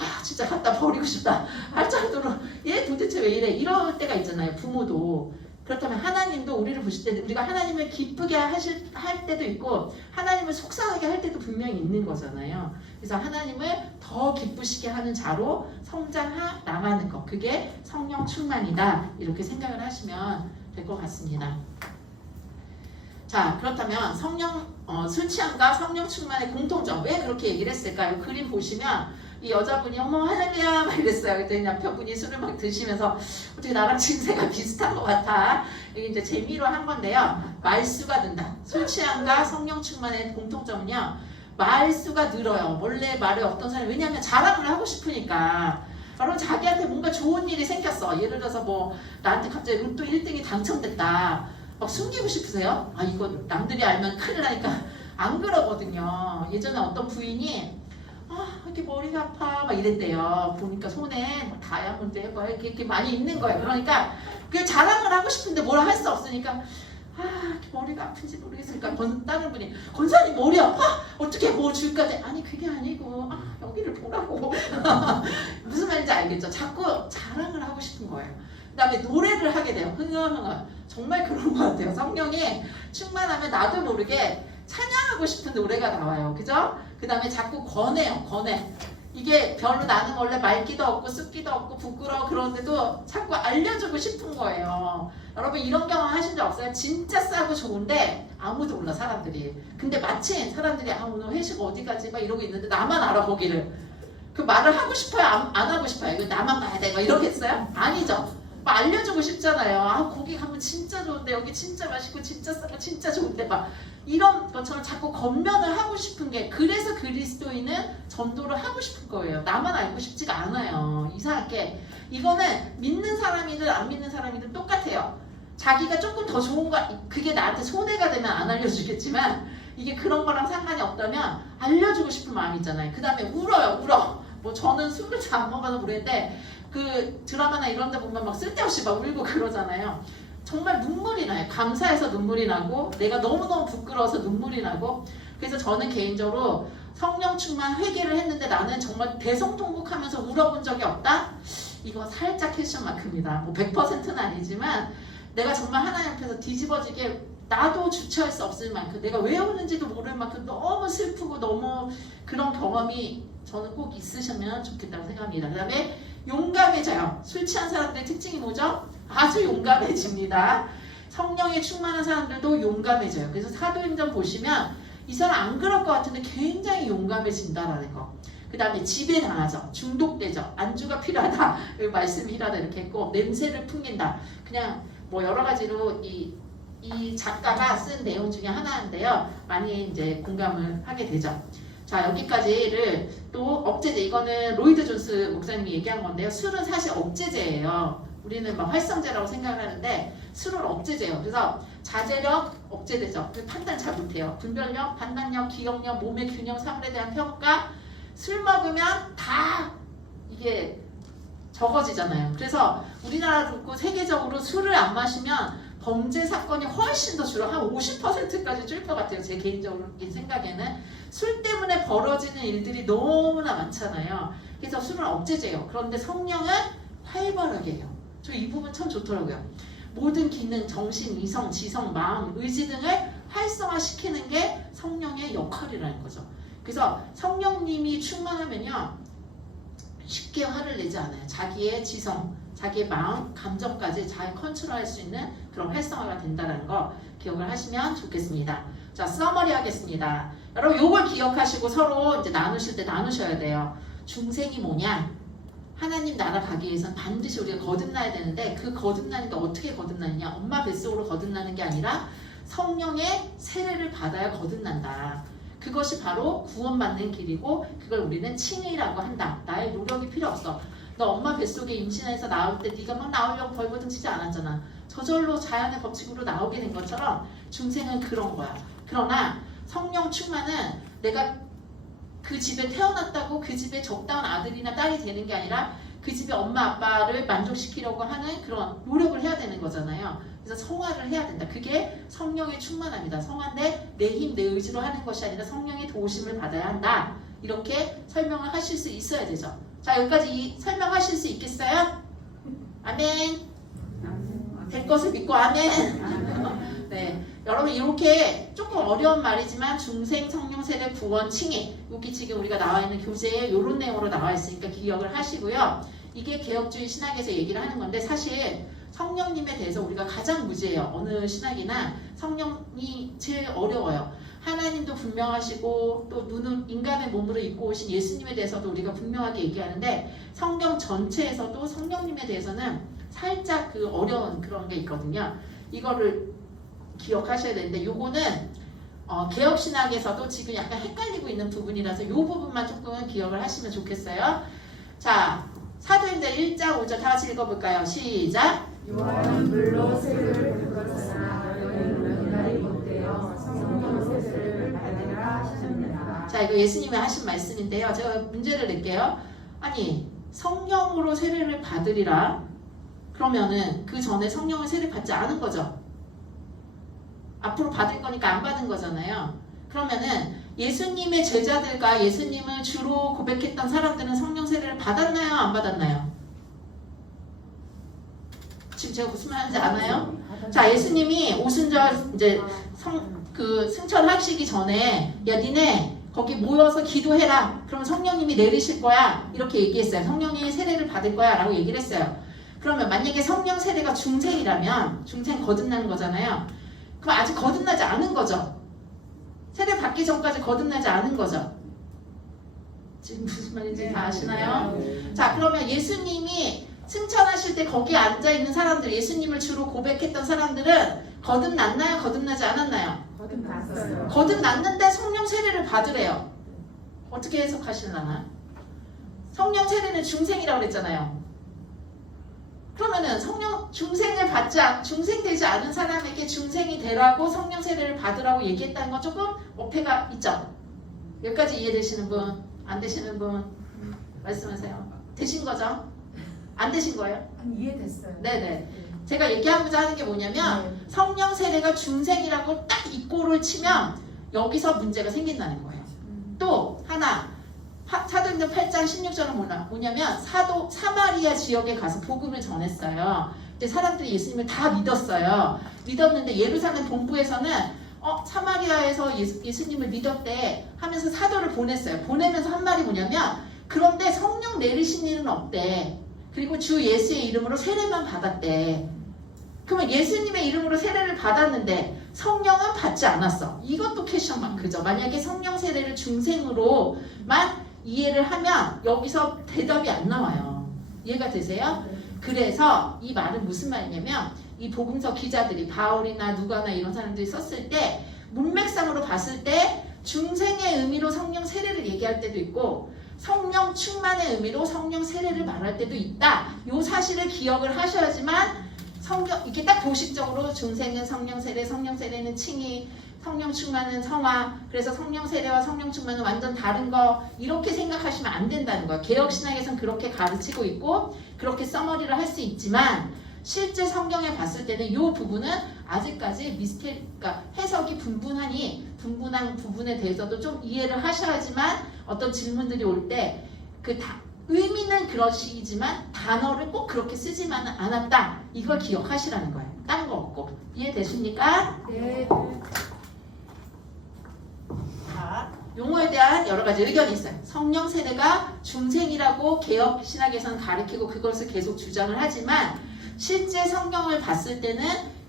아 진짜 갖다 버리고 싶다 할 정도로 얘 도대체 왜 이래 이럴 때가 있잖아요. 부모도. 그렇다면 하나님도 우리를 보실 때 우리가 하나님을 기쁘게 할 때도 있고 하나님을 속상하게 할 때도 분명히 있는 거잖아요. 그래서 하나님을 더 기쁘시게 하는 자로 성장해 나가는 것, 그게 성령 충만이다 이렇게 생각을 하시면 될 것 같습니다. 자, 그렇다면 술 취함과 성령 충만의 공통점, 왜 그렇게 얘기를 했을까요? 그림 보시면 이 여자분이 어머 할렐루야 막 이랬어요. 그랬더니 남편분이 술을 막 드시면서 어떻게 나랑 증세가 비슷한 것 같아. 이게 이제 재미로 한 건데요. 말수가 는다. 술 취함과 성령 충만의 공통점은요. 말수가 늘어요. 원래 말에 어떤 사람이 왜냐하면 자랑을 하고 싶으니까. 바로 자기한테 뭔가 좋은 일이 생겼어. 예를 들어서 뭐 나한테 갑자기 로또 1등이 당첨됐다. 막 숨기고 싶으세요? 아 이거 남들이 알면 큰일 나니까 안 그러거든요. 예전에 어떤 부인이 이렇게 머리가 아파 막 이랬대요. 보니까 손에 뭐 다이아몬드 뭐 이렇게 많이 있는 거예요. 그러니까 그 자랑을 하고 싶은데 뭘 할 수 없으니까 이렇게 머리가 아픈지 모르겠으니까 다른 분이 권사님 머리 아파? 어떻게 뭐 줄까? 아니 그게 아니고 여기를 보라고. 무슨 말인지 알겠죠? 자꾸 자랑을 하고 싶은 거예요. 그 다음에 노래를 하게 돼요. 흥얼흥얼. 정말 그런 것 같아요. 성령이 충만하면 나도 모르게 찬양하고 싶은 노래가 나와요. 그죠? 그 다음에 자꾸 권해요. 권해. 이게 별로 나는 원래 맑기도 없고 습기도 없고 부끄러워 그런데도 자꾸 알려주고 싶은 거예요. 여러분 이런 경험 하신 적 없어요? 진짜 싸고 좋은데 아무도 몰라 사람들이. 근데 마침 사람들이 오늘 회식 어디 가지 막 이러고 있는데 나만 알아 거기를. 그 말을 하고 싶어요? 안 하고 싶어요? 이거 나만 가야 돼? 막 이러겠어요? 아니죠. 막 알려주고 싶잖아요. 거기 가면 진짜 좋은데 여기 진짜 맛있고 진짜 싸고 진짜 좋은데 막 이런 것처럼 자꾸 겉면을 하고 싶은 게 그래서 그리스도인은 전도를 하고 싶은 거예요. 나만 알고 싶지가 않아요. 이상하게 이거는 믿는 사람이든 안 믿는 사람이든 똑같아요. 자기가 조금 더 좋은 거 그게 나한테 손해가 되면 안 알려주겠지만 이게 그런 거랑 상관이 없다면 알려주고 싶은 마음이 있잖아요. 그 다음에 울어요. 울어. 뭐 저는 술을 잘 안 먹어서 모르겠는데 그 드라마나 이런 데 보면 막 쓸데없이 막 울고 그러잖아요. 정말 눈물이 나요. 감사해서 눈물이 나고 내가 너무너무 부끄러워서 눈물이 나고. 그래서 저는 개인적으로 성령 충만 회개를 했는데 나는 정말 대성통곡하면서 울어본 적이 없다? 이거 살짝 퀘스천 마크입니다. 뭐 100%는 아니지만 내가 정말 하나님 앞에서 뒤집어지게 나도 주체할 수 없을 만큼 내가 왜 우는지도 모를 만큼 너무 슬프고 너무 그런 경험이 저는 꼭 있으시면 좋겠다고 생각합니다. 그 다음에 용감해져요. 술 취한 사람들의 특징이 뭐죠? 아주 용감해집니다. 성령에 충만한 사람들도 용감해져요. 그래서 사도행전 보시면 이 사람 안 그럴 것 같은데 굉장히 용감해진다라는 거. 그 다음에 지배 당하죠. 중독되죠. 안주가 필요하다. 말씀이 필요하다 이렇게 했고 냄새를 풍긴다. 그냥 뭐 여러 가지로 이 작가가 쓴 내용 중에 하나인데요. 많이 이제 공감을 하게 되죠. 자 여기까지를 또 억제제 이거는 로이드 존스 목사님이 얘기한 건데요. 술은 사실 억제제예요. 우리는 막 활성제라고 생각을 하는데 술은 억제제예요. 그래서 자제력 억제되죠. 판단 잘 못해요. 분별력, 판단력, 기억력, 몸의 균형, 사물에 대한 평가 술 먹으면 다 이게 적어지잖아요. 그래서 우리나라도 그렇고 세계적으로 술을 안 마시면 범죄 사건이 훨씬 더 줄어 한 50%까지 줄 것 같아요. 제 개인적인 생각에는 술 때문에 벌어지는 일들이 너무나 많잖아요. 그래서 술은 억제제예요. 그런데 성령은 활발하게 해요. 저 이 부분 참 좋더라고요. 모든 기능, 정신, 이성, 지성, 마음, 의지 등을 활성화시키는 게 성령의 역할이라는 거죠. 그래서 성령님이 충만하면요 쉽게 화를 내지 않아요. 자기의 지성, 자기의 마음, 감정까지 잘 컨트롤할 수 있는 그런 활성화가 된다는 거 기억을 하시면 좋겠습니다. 자, 서머리 하겠습니다. 여러분 요걸 기억하시고 서로 이제 나누실 때 나누셔야 돼요. 중생이 뭐냐? 하나님 나라 가기 위해서는 반드시 우리가 거듭나야 되는데 그 거듭나는 게 어떻게 거듭나느냐? 엄마 뱃속으로 거듭나는 게 아니라 성령의 세례를 받아야 거듭난다. 그것이 바로 구원받는 길이고 그걸 우리는 칭의라고 한다. 나의 노력이 필요 없어. 너 엄마 뱃속에 임신해서 나올 때 네가 막 나오려고 벌거등 치지 않았잖아. 저절로 자연의 법칙으로 나오게 된 것처럼 중생은 그런 거야. 그러나 성령 충만은 내가 그 집에 태어났다고 그 집에 적당한 아들이나 딸이 되는 게 아니라 그 집의 엄마 아빠를 만족시키려고 하는 그런 노력을 해야 되는 거잖아요. 그래서 성화를 해야 된다. 그게 성령의 충만함이다. 성화인데 내 힘, 내 의지로 하는 것이 아니라 성령의 도우심을 받아야 한다. 이렇게 설명을 하실 수 있어야 되죠. 자, 여기까지 설명하실 수 있겠어요? 아멘. 될 것을 믿고 아멘. 네, 여러분 이렇게 조금 어려운 말이지만 중생 성령 세례 구원 칭의 여기 지금 우리가 나와 있는 교재에 이런 내용으로 나와 있으니까 기억을 하시고요. 이게 개혁주의 신학에서 얘기를 하는 건데 사실 성령님에 대해서 우리가 가장 무지해요. 어느 신학이나 성령이 제일 어려워요. 하나님도 분명하시고 또 눈은 인간의 몸으로 입고 오신 예수님에 대해서도 우리가 분명하게 얘기하는데 성경 전체에서도 성령님에 대해서는 살짝 그 어려운 그런 게 있거든요. 이거를 기억하셔야 되는데 요거는 개혁신학에서도 지금 약간 헷갈리고 있는 부분이라서 요 부분만 조금 기억을 하시면 좋겠어요. 자, 사도행전 1장 5절 다 같이 읽어볼까요? 시작! 요한은 물로 세례를 받았으나 너희는 기다리 못되어 성령 세례를 받으라 하셨느니라. 자, 이거 예수님이 하신 말씀인데요. 제가 문제를 낼게요. 아니, 성령으로 세례를 받으리라. 그러면은 그 전에 성령을 세례 받지 않은 거죠. 앞으로 받을 거니까 안 받은 거잖아요. 그러면은 예수님의 제자들과 예수님을 주로 고백했던 사람들은 성령 세례를 받았나요? 안 받았나요? 지금 제가 무슨 말인지 아나요? 자, 예수님이 오순절 이제 승천하시기 전에 야 니네 거기 모여서 기도해라. 그럼 성령님이 내리실 거야. 이렇게 얘기했어요. 성령님이 세례를 받을 거야 라고 얘기를 했어요. 그러면 만약에 성령 세례가 중생이라면 중생 거듭나는 거잖아요. 그럼 아직 거듭나지 않은 거죠. 세례 받기 전까지 거듭나지 않은 거죠. 지금 무슨 말인지 다 아시나요? 자, 그러면 예수님이 승천하실 때 거기에 앉아있는 사람들, 예수님을 주로 고백했던 사람들은 거듭났나요? 거듭나지 않았나요? 거듭났어요. 거듭났는데 성령 세례를 받으래요. 어떻게 해석하실라나? 성령 세례는 중생이라고 그랬잖아요. 그러면은 중생 되지 않은 사람에게 중생이 되라고 성령 세례를 받으라고 얘기했다는 건 조금 어폐가 있죠? 여기까지 이해되시는 분? 안 되시는 분? 말씀하세요. 되신 거죠? 안 되신 거예요? 이해됐어요. 네네. 제가 얘기하고자 하는 게 뭐냐면 성령 세례가 중생이라고 딱 이꼬를 치면 여기서 문제가 생긴다는 거예요. 또 하나 사도행전 8장 16절은 뭐냐면 사마리아 지역에 가서 복음을 전했어요. 근데 사람들이 예수님을 다 믿었어요. 믿었는데 예루살렘 본부에서는 사마리아에서 예수님을 믿었대 하면서 사도를 보냈어요. 보내면서 한 말이 뭐냐면 그런데 성령 내리신 일은 없대. 그리고 주 예수의 이름으로 세례만 받았대. 그러면 예수님의 이름으로 세례를 받았는데 성령은 받지 않았어. 이것도 퀘션 마크죠. 만약에 성령 세례를 중생으로만 이해를 하면 여기서 대답이 안 나와요. 이해가 되세요? 그래서 이 말은 무슨 말이냐면 이 복음서 기자들이 바울이나 누가나 이런 사람들이 썼을 때 문맥상으로 봤을 때 중생의 의미로 성령 세례를 얘기할 때도 있고 성령 충만의 의미로 성령 세례를 말할 때도 있다. 이 사실을 기억을 하셔야지만 이렇게 딱 도식적으로 중생은 성령 세례, 성령 세례는 칭의, 성령 충만은 성화, 그래서 성령 세례와 성령 충만은 완전 다른 거 이렇게 생각하시면 안 된다는 거예요. 개혁신학에서는 그렇게 가르치고 있고 그렇게 써머리를 할 수 있지만 실제 성경에 봤을 때는 이 부분은 아직까지 그러니까 해석이 분분한 부분에 대해서도 좀 이해를 하셔야지만 어떤 질문들이 올 때 의미는 그러시지만 단어를 꼭 그렇게 쓰지만은 않았다. 이걸 기억하시라는 거예요. 딴 거 없고. 이해되십니까? 네. 자, 용어에 대한 여러 가지 의견이 있어요. 성령 세례가 중생이라고 개혁 신학에서는 가르치고 그것을 계속 주장을 하지만 실제 성경을 봤을 때는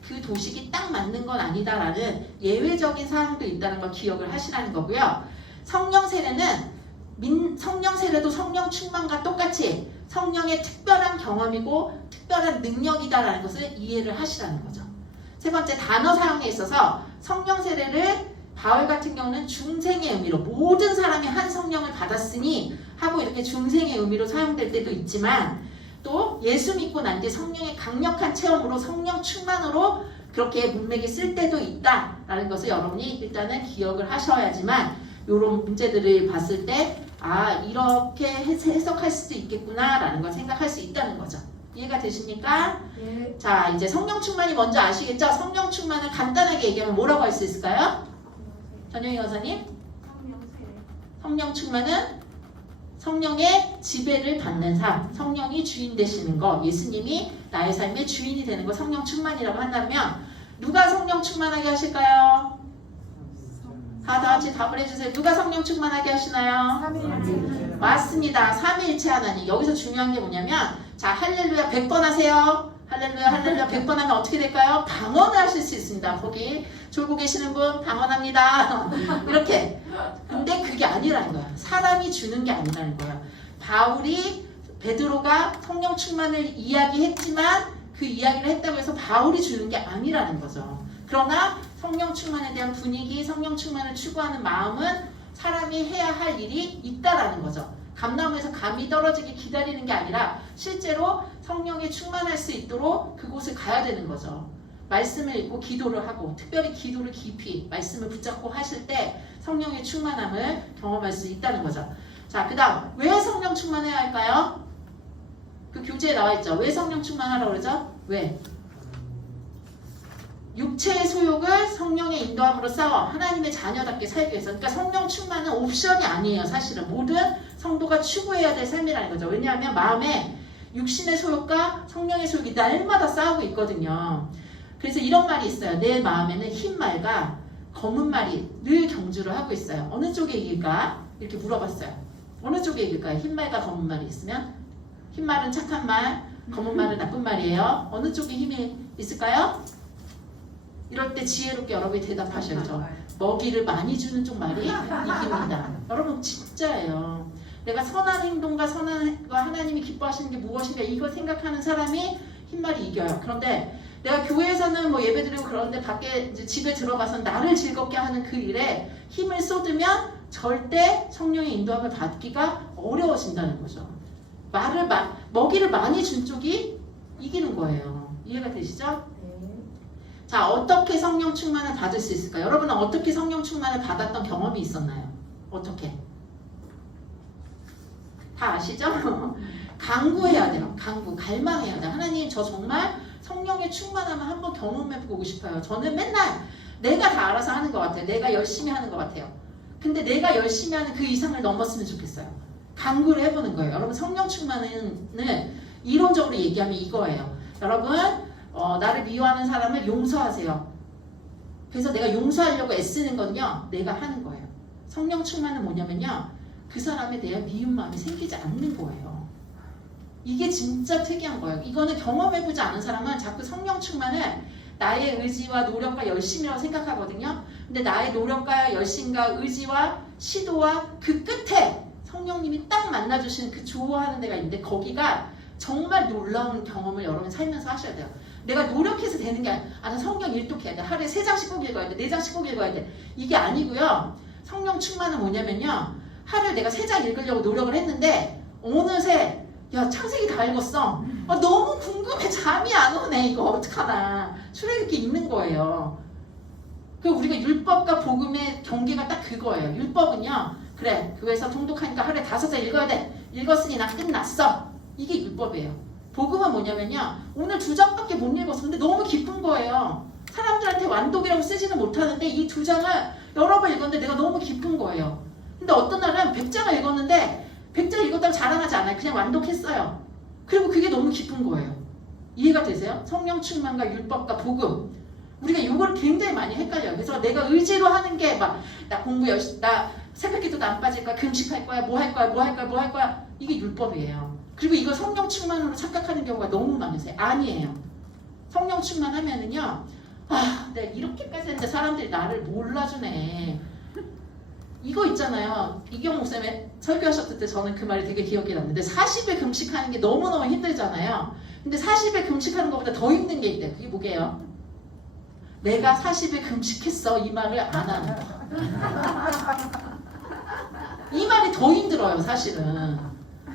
그 도식이 딱 맞는 건 아니다라는 예외적인 사항도 있다는 걸 기억을 하시라는 거고요. 성령 세례는 성령 세례도 성령 충만과 똑같이 성령의 특별한 경험이고 특별한 능력이다라는 것을 이해를 하시라는 거죠. 세 번째, 단어 사용에 있어서 성령 세례를 바울 같은 경우는 중생의 의미로 모든 사람이 한 성령을 받았으니 하고 이렇게 중생의 의미로 사용될 때도 있지만 또 예수 믿고 난 뒤 성령의 강력한 체험으로 성령 충만으로 그렇게 문맥에 쓸 때도 있다라는 것을 여러분이 일단은 기억을 하셔야지만 이런 문제들을 봤을 때 이렇게 해석할 수도 있겠구나라는 걸 생각할 수 있다는 거죠. 이해가 되십니까? 예. 자, 이제 성령 충만이 먼저 아시겠죠? 성령 충만을 간단하게 얘기하면 뭐라고 할 수 있을까요? 전영희 여사님? 성령 충만은 성령의 지배를 받는 삶, 성령이 주인 되시는 거, 예수님이 나의 삶의 주인이 되는 거 성령 충만이라고 한다면 누가 성령 충만하게 하실까요? 다 같이 답을 해주세요. 누가 성령 충만하게 하시나요? 삼위일체. 맞습니다. 삼위일체 하나님. 여기서 중요한 게 뭐냐면 자, 할렐루야 100번 하세요. 할렐루야 할렐루야 100번 하면 어떻게 될까요? 방언을 하실 수 있습니다. 거기 졸고 계시는 분 방언합니다. 이렇게. 근데 그게 아니라는 거야. 사람이 주는 게 아니라는 거야. 베드로가 성령 충만을 이야기했지만 그 이야기를 했다고 해서 바울이 주는 게 아니라는 거죠. 그러나 성령 충만에 대한 분위기, 성령 충만을 추구하는 마음은 사람이 해야 할 일이 있다라는 거죠. 감나무에서 감이 떨어지기 기다리는 게 아니라 실제로 성령에 충만할 수 있도록 그곳을 가야 되는 거죠. 말씀을 읽고 기도를 하고 특별히 기도를 깊이 말씀을 붙잡고 하실 때 성령의 충만함을 경험할 수 있다는 거죠. 자, 그 다음 왜 성령 충만해야 할까요? 그 교재에 나와 있죠. 왜 성령 충만하라고 그러죠? 왜? 육체의 소욕을 성령의 인도함으로 싸워 하나님의 자녀답게 살기 위해서. 그러니까 성령 충만은 옵션이 아니에요. 사실은 모든 성도가 추구해야 될 삶이라는 거죠. 왜냐하면 마음에 육신의 소욕과 성령의 소욕이 날마다 싸우고 있거든요. 그래서 이런 말이 있어요. 내 마음에는 흰 말과 검은 말이 늘 경주를 하고 있어요. 어느 쪽에 이길까? 이렇게 물어봤어요. 어느 쪽에 이길까요? 흰 말과 검은 말이 있으면? 흰 말은 착한 말, 검은 말은 나쁜 말이에요. 어느 쪽에 힘이 있을까요? 이럴 때 지혜롭게 여러분이 대답하셔야죠. 먹이를 많이 주는 쪽 말이 이깁니다. 여러분 진짜예요. 내가 선한 행동과 선한과 하나님이 기뻐하시는 게 무엇인가 이걸 생각하는 사람이 흰말이 이겨요. 그런데 내가 교회에서는 뭐 예배드리고 그러는데 밖에 이제 집에 들어가서 나를 즐겁게 하는 그 일에 힘을 쏟으면 절대 성령의 인도함을 받기가 어려워진다는 거죠. 먹이를 많이 준 쪽이 이기는 거예요. 이해가 되시죠? 자, 어떻게 성령 충만을 받을 수 있을까요? 여러분은 어떻게 성령 충만을 받았던 경험이 있었나요? 어떻게? 다 아시죠? 간구해야 돼요. 갈망해야 돼요. 하나님, 저 정말 성령의 충만함을 한번 경험해보고 싶어요. 저는 맨날 내가 다 알아서 하는 것 같아요. 내가 열심히 하는 것 같아요. 근데 내가 열심히 하는 그 이상을 넘었으면 좋겠어요. 간구를 해보는 거예요. 여러분, 성령 충만은 이론적으로 얘기하면 이거예요. 여러분, 나를 미워하는 사람을 용서하세요. 그래서 내가 용서하려고 애쓰는 건요, 내가 하는 거예요. 성령 충만은 뭐냐면요, 그 사람에 대한 미운 마음이 생기지 않는 거예요. 이게 진짜 특이한 거예요. 이거는 경험해보지 않은 사람은 자꾸 성령 충만을 나의 의지와 노력과 열심이라고 생각하거든요. 근데 나의 노력과 열심과 의지와 시도와 그 끝에 성령님이 딱 만나주시는 그 좋아하는 데가 있는데 거기가 정말 놀라운 경험을 여러분 살면서 하셔야 돼요. 내가 노력해서 되는 게 아니라 나 성경 일독해야 돼. 하루에 3장씩 꼭 읽어야 돼. 4장씩 꼭 읽어야 돼. 이게 아니고요. 성령 충만은 뭐냐면요. 하루에 내가 3장 읽으려고 노력을 했는데 어느새 창세기 다 읽었어. 너무 궁금해. 잠이 안 오네. 이거 어떡하나. 출애굽기 읽는 거예요. 그 우리가 율법과 복음의 경계가 딱 그거예요. 율법은요. 그래. 교회에서 통독하니까 하루에 5장 읽어야 돼. 읽었으니 나 끝났어. 이게 율법이에요. 복음은 뭐냐면요. 오늘 2장밖에 못 읽었어. 근데 너무 기쁜 거예요. 사람들한테 완독이라고 쓰지는 못하는데 이 2장을 여러 번 읽었는데 내가 너무 기쁜 거예요. 근데 어떤 날은 100장을 읽었는데 100장 읽었다고 자랑하지 않아요. 그냥 완독했어요. 그리고 그게 너무 기쁜 거예요. 이해가 되세요? 성령 충만과 율법과 복음. 우리가 이걸 굉장히 많이 헷갈려요. 그래서 내가 의지로 하는 게 막 나 공부 열심히 나 새벽기도도 안 빠질 거야. 금식할 거야. 뭐 할 거야. 이게 율법이에요. 그리고 이거 성령 충만으로 착각하는 경우가 너무 많으세요. 아니에요. 성령 충만하면은요. 내가 이렇게까지 했는데 사람들이 나를 몰라주네. 이거 있잖아요. 이경 목사님 설교하셨을 때 저는 그 말이 되게 기억이 났는데 40일 금식하는 게 너무너무 힘들잖아요. 근데 40일 금식하는 것보다 더 힘든 게 있대. 그게 뭐게요? 내가 40일 금식했어. 이 말을 안 하는 거. 이 말이 더 힘들어요, 사실은.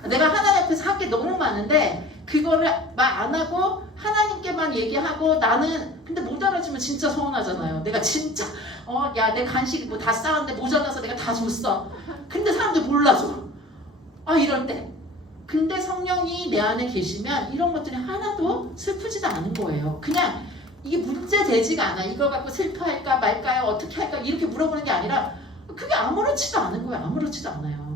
내가 하나님 앞에서 할 게 너무 많은데 그거를 말 안 하고 하나님께만 얘기하고 나는 근데 못 알아주면 진짜 서운하잖아요. 내가 진짜 야 내 간식 뭐 다 싸왔는데 모자라서 내가 다 줬어. 근데 사람들 몰라줘. 이럴 때. 근데 성령이 내 안에 계시면 이런 것들이 하나도 슬프지도 않은 거예요. 그냥 이게 문제되지가 않아. 이걸 갖고 슬퍼할까 말까요? 어떻게 할까? 이렇게 물어보는 게 아니라 그게 아무렇지도 않은 거예요. 아무렇지도 않아요.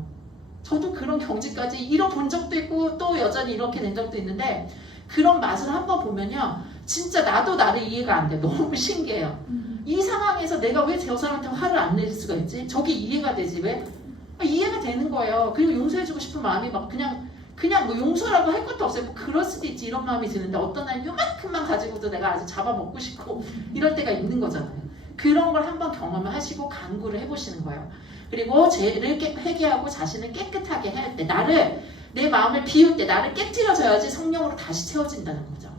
저도 그런 경지까지 잃어본 적도 있고 또 여전히 이렇게 된 적도 있는데 그런 맛을 한번 보면요. 진짜 나도 나를 이해가 안 돼. 너무 신기해요. 이 상황에서 내가 왜 저 사람한테 화를 안 낼 수가 있지? 저게 이해가 되지 왜? 이해가 되는 거예요. 그리고 용서해주고 싶은 마음이 막 그냥 뭐 용서라고 할 것도 없어요. 뭐 그럴 수도 있지 이런 마음이 드는데 어떤 날 요만큼만 가지고도 내가 아주 잡아먹고 싶고 이럴 때가 있는 거잖아요. 그런 걸 한번 경험을 하시고 간구를 해보시는 거예요. 그리고 죄를 회개하고 자신을 깨끗하게 할 때 내 마음을 비울 때 나를 깨트려져야지 성령으로 다시 채워진다는 거죠.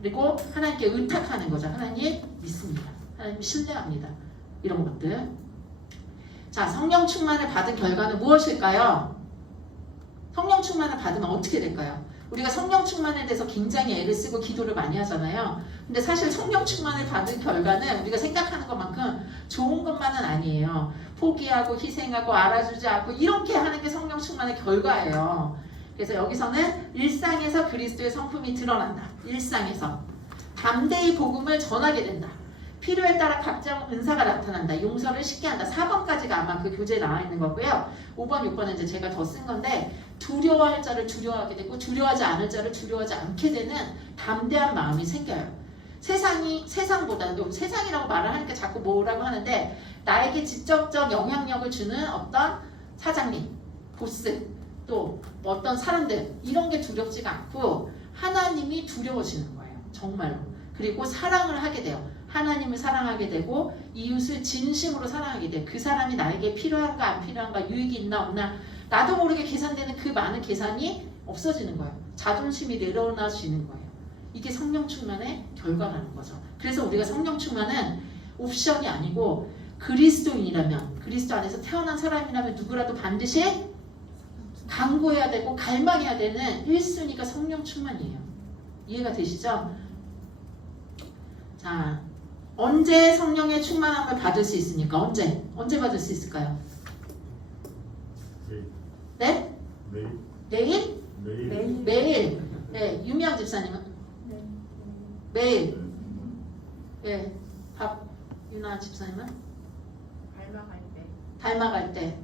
그리고 하나님께 의탁하는 거죠. 하나님 믿습니다. 하나님 신뢰합니다. 이런 것들. 자, 성령 충만을 받은 결과는 무엇일까요? 성령 충만을 받으면 어떻게 될까요? 우리가 성령 충만에 대해서 굉장히 애를 쓰고 기도를 많이 하잖아요. 근데 사실 성령 충만을 받은 결과는 우리가 생각하는 것만큼 좋은 것만은 아니에요. 포기하고 희생하고 알아주지 않고 이렇게 하는 게 성령 충만의 결과예요. 그래서 여기서는 일상에서 그리스도의 성품이 드러난다. 일상에서 담대히 복음을 전하게 된다. 필요에 따라 각종 은사가 나타난다. 용서를 쉽게 한다. 4번까지가 아마 그 교재에 나와 있는 거고요. 5번, 6번은 이제 제가 더 쓴 건데 두려워할 자를 두려워하게 되고 두려워하지 않을 자를 두려워하지 않게 되는 담대한 마음이 생겨요. 세상보다도 세상이라고 말을 하니까 자꾸 뭐라고 하는데 나에게 직접적 영향력을 주는 어떤 사장님, 보스, 또 어떤 사람들 이런 게 두렵지가 않고 하나님이 두려워지는 거예요. 정말로. 그리고 사랑을 하게 돼요. 하나님을 사랑하게 되고 이웃을 진심으로 사랑하게 돼요. 그 사람이 나에게 필요한가 안 필요한가 유익이 있나 없나 나도 모르게 계산되는 그 많은 계산이 없어지는 거예요. 자존심이 내려놔지는 거예요. 이게 성령 충만의 결과라는 거죠. 그래서 우리가 성령 충만은 옵션이 아니고 그리스도인이라면 그리스도 안에서 태어난 사람이라면 누구라도 반드시 간구해야 되고 갈망해야 되는 1순위가 성령 충만이에요. 이해가 되시죠? 자, 언제 성령의 충만함을 받을 수 있습니까? 언제 받을 수 있을까요? 네? 내일? 매일. 네, 유미양 집사님은? 매일. 네, 유나 집사님은? 닮아갈 때.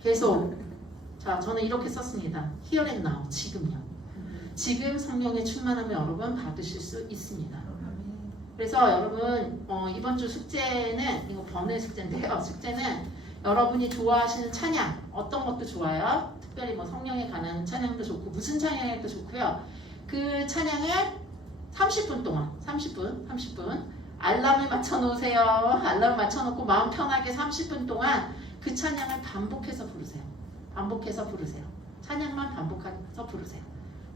계속. 자, 저는 이렇게 썼습니다. Here and now. 지금요. 지금 성령의 충만함을 여러분 받으실 수 있습니다. 그래서 여러분 이번 주 숙제는 이거 번외 숙제인데요. 숙제는 여러분이 좋아하시는 찬양 어떤 것도 좋아요. 특별히 뭐 성령에 관한 찬양도 좋고 무슨 찬양도 좋고요. 그 찬양을 30분 동안 30분 알람을 맞춰놓으세요. 알람을 맞춰놓고 마음 편하게 30분 동안 그 찬양을 반복해서 부르세요. 찬양만 반복해서 부르세요.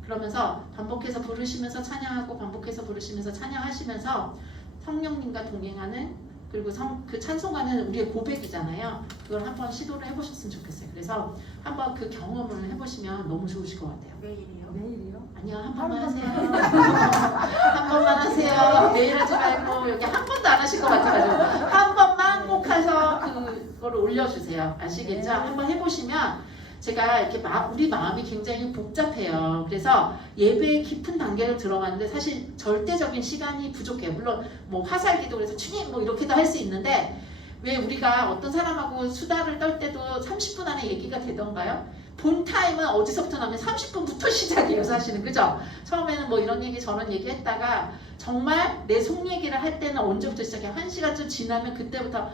그러면서 반복해서 부르시면서 찬양하고 반복해서 부르시면서 찬양하시면서 성령님과 동행하는 그리고 그 찬송가는 우리의 고백이잖아요. 그걸 한번 시도를 해보셨으면 좋겠어요. 그래서 한번 그 경험을 해보시면 너무 좋으실 것 같아요. 매일이요? 아니요, 한 번만 하세요. 한 번만 하세요. 매일 하지 말고 여기 한 번도 안 하실 것 같아가지고 한 번만 꼭 해서 그거를 올려주세요. 아시겠죠? 한번 해보시면 제가 이렇게 우리 마음이 굉장히 복잡해요. 그래서 예배의 깊은 단계로 들어가는데 사실 절대적인 시간이 부족해요. 물론 뭐 화살기도 그래서 주님 뭐 이렇게도 할 수 있는데 왜 우리가 어떤 사람하고 수다를 떨 때도 30분 안에 얘기가 되던가요? 본 타임은 어디서부터 나면 30분부터 시작이에요. 사실은 그죠? 처음에는 뭐 이런 얘기 저런 얘기 했다가 정말 내 속 얘기를 할 때는 언제부터 시작해? 1시간쯤 지나면 그때부터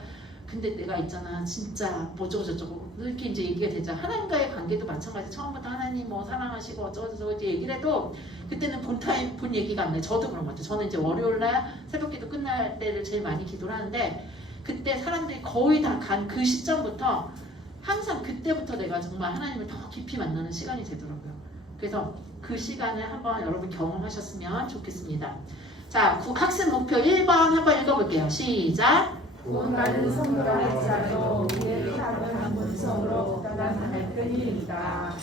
근데 내가 있잖아 진짜 뭐저거 저쩌고 이렇게 이제 얘기가 되죠. 하나님과의 관계도 마찬가지. 처음부터 하나님 뭐 사랑하시고 어쩌고 저쩌고 이제 얘기를 해도 그때는 본 얘기가 안 나요. 저도 그런 것 같아요. 저는 이제 월요일날 새벽기도 끝날 때를 제일 많이 기도를 하는데 그때 사람들이 거의 다 간 그 시점부터 항상 그때부터 내가 정말 하나님을 더 깊이 만나는 시간이 되더라고요. 그래서 그 시간을 한번 여러분 경험하셨으면 좋겠습니다. 자, 학습 목표 1번 한번 읽어볼게요. 시작. 구원받은 성도의 자로 우리의 삶은 본성으로 따라갈 뿐입니다.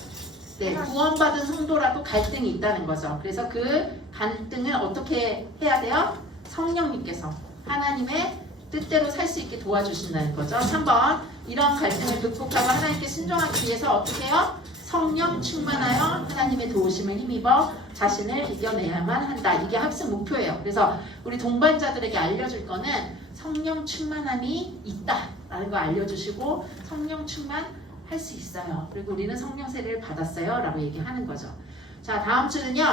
네, 구원받은 성도라도 갈등이 있다는 거죠. 그래서 그 갈등을 어떻게 해야 돼요? 성령님께서 하나님의 뜻대로 살 수 있게 도와주신다는 거죠. 3번, 이런 갈등을 극복하고 하나님께 순종하기 위해서 어떻게 해요? 성령 충만하여 하나님의 도우심을 힘입어 자신을 이겨내야만 한다. 이게 학습 목표예요. 그래서 우리 동반자들에게 알려줄 거는 성령 충만함이 있다라는 거 알려주시고 성령 충만할 수 있어요. 그리고 우리는 성령 세례를 받았어요 라고 얘기하는 거죠. 자, 다음 주는요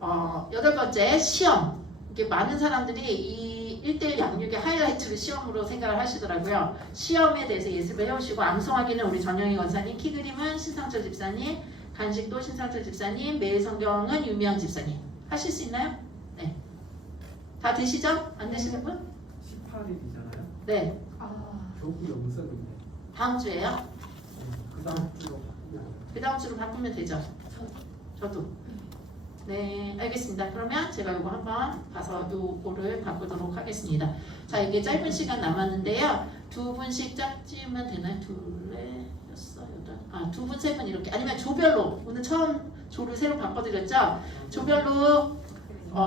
8번째 시험. 이게 많은 사람들이 이 1대1 양육의 하이라이트를 시험으로 생각을 하시더라고요. 시험에 대해서 예습을 해오시고 암송하기는 우리 전영희 권사님, 키그림은 신상철 집사님, 간식도 신상철 집사님, 매일 성경은 유미영 집사님. 하실 수 있나요? 네. 다 되시죠? 안 되시는 분? 18일이잖아요. 네. 교구 영성인데 다음 주에요? 그 다음 주로 바꾸면 그 다음 주로 바꾸면 되죠? 저도. 네, 알겠습니다. 그러면 제가 이거 한번 가서 요거를 바꾸도록 하겠습니다. 자, 이게 짧은 시간 남았는데요. 두 분씩 짝지으면 되나요? 둘레, 여섯, 여덟. 두 분, 세 분 이렇게. 아니면 조별로. 오늘 처음 조를 새로 바꿔드렸죠? 조별로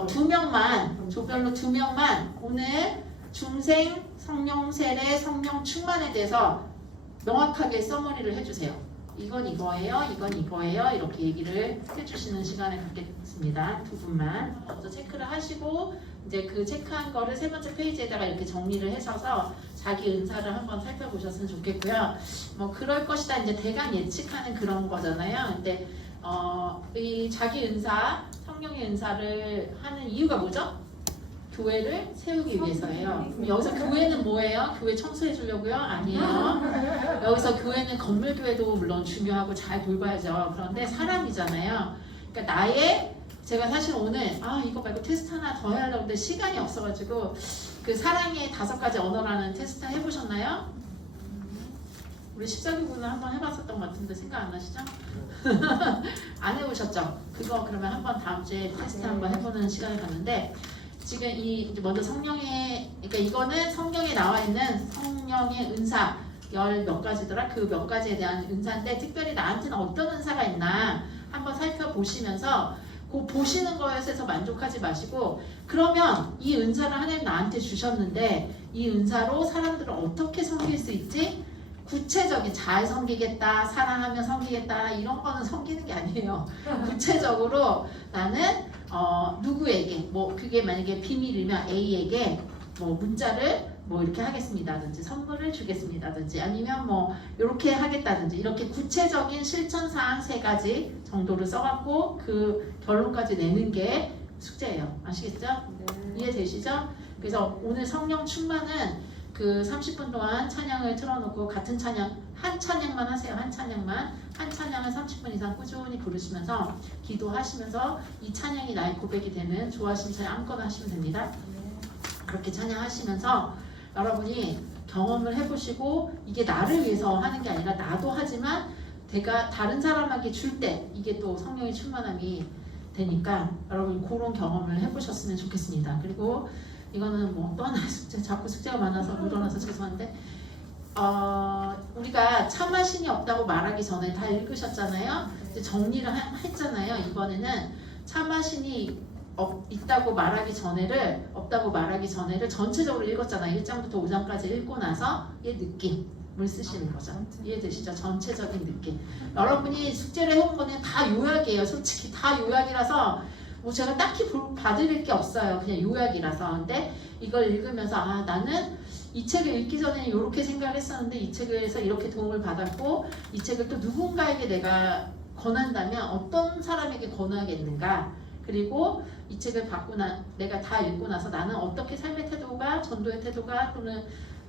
두 명만, 조별로 두 명만 오늘 중생, 성령 세례, 성령 충만에 대해서 명확하게 서머리를 해주세요. 이건 이거예요, 이건 이거예요. 이렇게 얘기를 해주시는 시간을 갖겠습니다. 두 분만 먼저 체크를 하시고 이제 그 체크한 거를 세 번째 페이지에다가 이렇게 정리를 해서서 자기 은사를 한번 살펴보셨으면 좋겠고요. 뭐 그럴 것이다 이제 대강 예측하는 그런 거잖아요. 근데 이 자기 은사, 성령의 은사를 하는 이유가 뭐죠? 교회를 세우기 위해서예요. 그럼 여기서 교회는 뭐예요? 교회 청소해 주려고요? 아니에요. 여기서 교회는 건물교회도 물론 중요하고 잘 돌봐야죠. 그런데 사람이잖아요. 그러니까 제가 사실 오늘 이거 말고 테스트 하나 더 해야 하려고 했는데 시간이 없어가지고 그 사랑의 5가지 언어라는 테스트 해보셨나요? 우리 14교구는 한번 해봤었던 것 같은데 생각 안 나시죠? 안 해보셨죠? 그거 그러면 한번 다음 주에 테스트 한번 해보는 시간을 갖는데 지금 이제 먼저 그러니까 이거는 성경에 나와 있는 성령의 은사 10몇 가지더라. 그 몇 가지에 대한 은사인데 특별히 나한테는 어떤 은사가 있나 한번 살펴보시면서 그 보시는 것에서 만족하지 마시고 그러면 이 은사를 하나님 나한테 주셨는데 이 은사로 사람들을 어떻게 섬길 수 있지? 구체적인 잘 섬기겠다, 사랑하며 섬기겠다 이런 거는 섬기는 게 아니에요. 구체적으로 나는 누구에게 뭐 그게 만약에 비밀이면 A에게 뭐 문자를 뭐 이렇게 하겠습니다든지 선물을 주겠습니다든지 아니면 뭐 이렇게 하겠다든지 이렇게 구체적인 실천사항 3가지 정도를 써갖고 그 결론까지 내는 게 숙제예요. 아시겠죠? 네. 이해되시죠? 그래서 오늘 성령 충만은 그 30분 동안 찬양을 틀어놓고 같은 찬양 한 찬양만 하세요. 한 찬양을 30분 이상 꾸준히 부르시면서 기도하시면서 이 찬양이 나의 고백이 되는 좋아하시는 찬양 아무거나 하시면 됩니다. 그렇게 찬양하시면서 여러분이 경험을 해보시고 이게 나를 위해서 하는 게 아니라 나도 하지만 내가 다른 사람에게 줄 때 이게 또 성령의 충만함이 되니까 여러분 그런 경험을 해보셨으면 좋겠습니다. 그리고 이거는 뭐 또 하나 숙제, 자꾸 숙제가 많아서 묻어나서 죄송한데 우리가 참아신이 없다고 말하기 전에 다 읽으셨잖아요. 이제 정리를 했잖아요. 이번에는 참아신이 있다고 말하기 전에를 없다고 말하기 전에를 전체적으로 읽었잖아요. 1장부터 5장까지 읽고 나서 얘 느낌을 쓰시는 거죠. 이해되시죠? 전체적인 느낌. 여러분이 숙제를 해온 거는 다 요약이에요. 솔직히 다 요약이라서 뭐 제가 딱히 봐드릴 게 없어요. 그냥 요약이라서. 근데 이걸 읽으면서 나는 이 책을 읽기 전에는 이렇게 생각을 했었는데 이 책에서 이렇게 도움을 받았고 이 책을 또 누군가에게 내가 권한다면 어떤 사람에게 권하겠는가. 그리고 이 책을 내가 다 읽고 나서 나는 어떻게 삶의 태도가 전도의 태도가 또는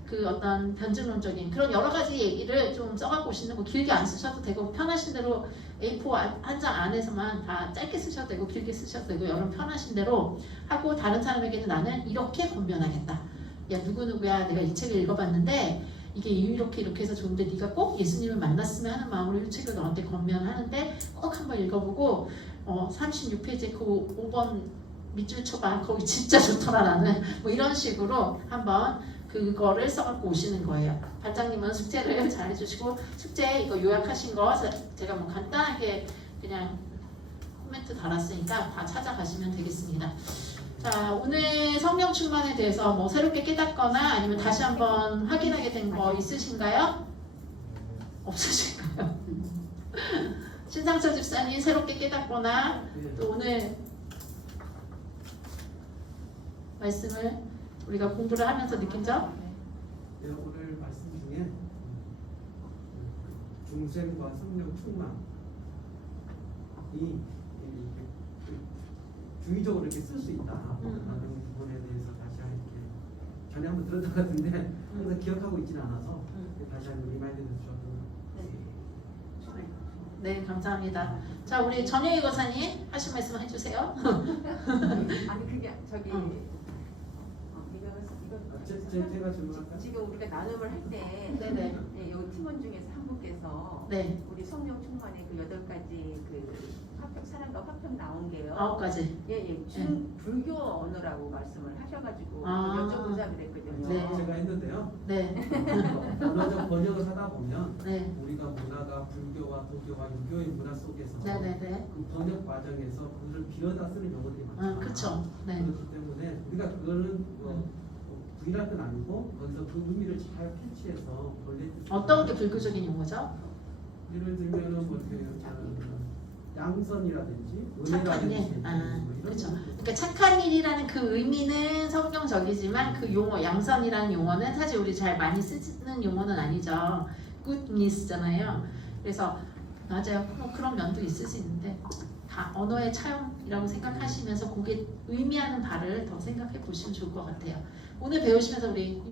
그 어떤 변증론적인 그런 여러 가지 얘기를 좀 써갖고 오시는 거 길게 안 쓰셔도 되고 편하신 대로 A4 한 장 안에서만 다 짧게 쓰셔도 되고 길게 쓰셔도 되고 여러분 편하신 대로 하고 다른 사람에게는 나는 이렇게 권면하겠다. 야 누구누구야 내가 이 책을 읽어봤는데 이게 이렇게 해서 좋은데 네가 꼭 예수님을 만났으면 하는 마음으로 이 책을 너한테 권면하는데 꼭 한번 읽어보고 36페이지 그 5번 밑줄 쳐봐 거기 진짜 좋더라 나는 뭐 이런 식으로 한번 그거를 써갖고 오시는 거예요. 반장님은 숙제를 잘 해주시고 숙제 이거 요약하신 거 제가 뭐 간단하게 그냥 코멘트 달았으니까 다 찾아가시면 되겠습니다. 자, 오늘 성령 충만에 대해서 뭐 새롭게 깨닫거나 아니면 다시 한번 확인하게 된 거 있으신가요? 없으신가요? 신상철 집사님 새롭게 깨닫거나 네. 또 오늘 말씀을 우리가 공부를 하면서 느낀 점? 네, 오늘 말씀 중에 중생과 성령 충만이 주의적으로 이렇게 쓸 수 있다라는 부분에 대해서 다시 이렇게 전에 한번 들었던 것 같은데 항상 기억하고 있지는 않아서 다시 한번 리마인드 해주셔도 네, 감사합니다. 자, 우리 전효희 거사님 하신 말씀 해주세요. 아니 그게 저기 제가 질문할까요? 지금 우리가 나눔을 할 때 네네. 여기 팀원 중에서 한 분께서 네, 우리 성령 충만의 그 8가지 그 화평 사랑과 화평 나온 게요. 9가지. 예예 불교 언어라고 말씀을 하셔가지고 아. 여쭤보자 그랬거든요. 네. 제가 했는데요. 네, 언어적 번역을 하다 보면 네, 우리가 문화가 불교와 도교와 유교의 문화 속에서 네네네. 그 번역 과정에서 그걸 빌어다 쓰는 용어들이 많잖아요. 그쵸. 네. 그렇기 때문에 우리가 그거는 부인할 건 아니고 거기서 그 의미를 잘 캐치해서 본래 어떤 게 불교적인 용어죠? 예를 들면은 뭐 이렇게 양선이라든지 착한 일. 은혜라든지 아, 뭐 이런 그렇죠. 것들. 그러니까 착한 일이라는 그 의미는 성경적이지만 그 용어 양선이라는 용어는 사실 우리 잘 많이 쓰는 용어는 아니죠. goodness잖아요. 그래서 맞아요. 뭐 그런 면도 있을 수 있는데 다 언어의 차용이라고 생각하시면서 그게 의미하는 바를 더 생각해 보시면 좋을 것 같아요. 오늘 배우시면서 우리